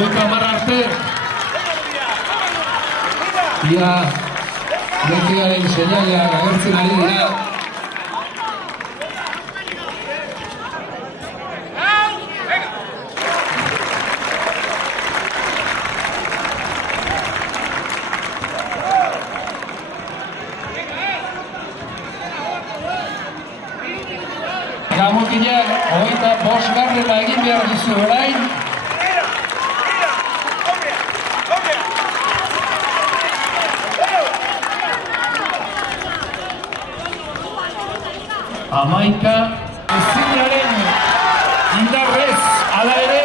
Hogeita hamar arte. Ia irekiaren seinaleak agertzen ari dira. Gamukinak hogeita bosgarrena egin behar duzu orain. Hamaika ezinaren indarrez, ala ere.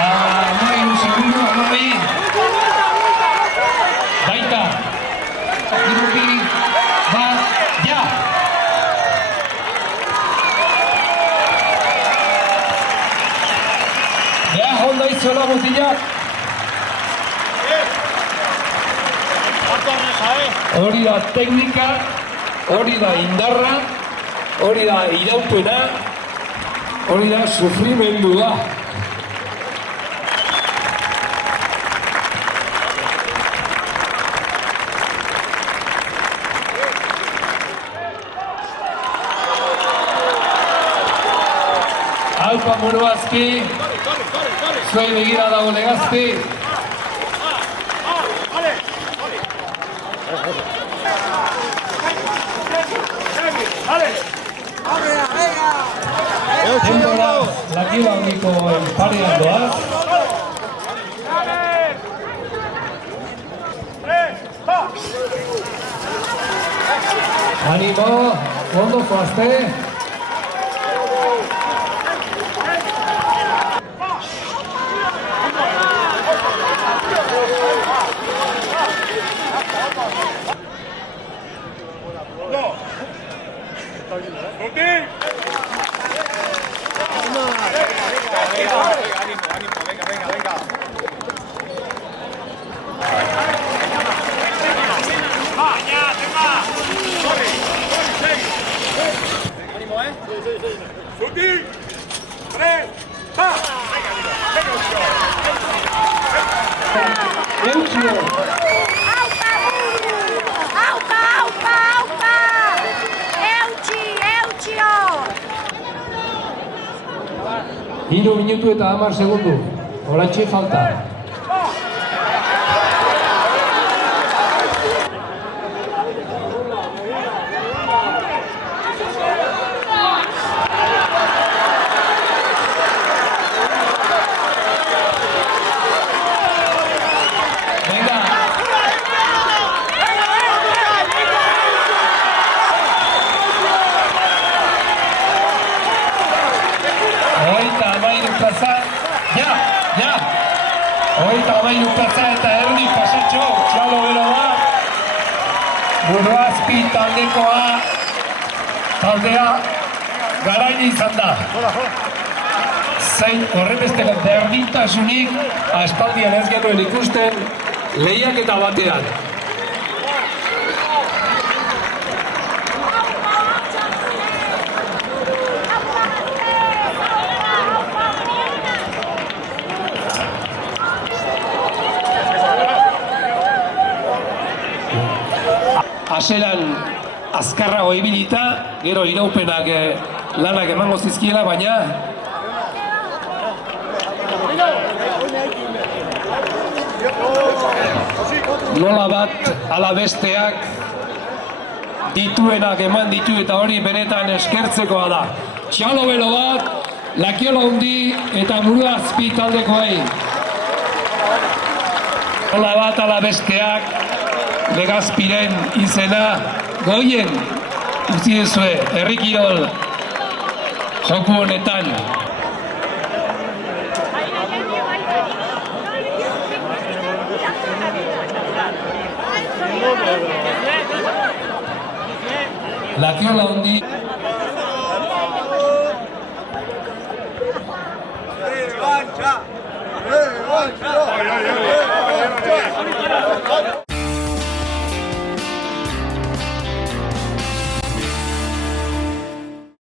Amairu segundo, amai. Baita. Irupi, bat, ja. Beha honda izola mutilak. Hori da teknika, hori da indarra, hori da iraupena, hori da sufrimendua. Alpa Muruazki, zuen egira dago legazti. Denbora lakila handiko parean doaz. Animo, ondo zoazte. Hiru minutu eta 10 segundu. Orantxe falta. Hogeita hamairu plaza eta erdi pasatxo, txalo bero bat. Muruazpi taldekoa, taldea garaini izan da. Zein horrenbesteko berdintasunik aspaldian ez genuen ikusten lehiaketa batean. Aseran azkarrago ibilita, gero iraupenak lanak emango zizkiela, baina nola bat ala besteak dituenak eman ditu eta hori benetan eskertzekoa da. Txalo belo bat, Lakiola Hundi eta Muruazpi taldekoei. Nola bat ala besteak Legazpiren izena goien utzi duzue herri kirol joku honetan. Lakiola Hundi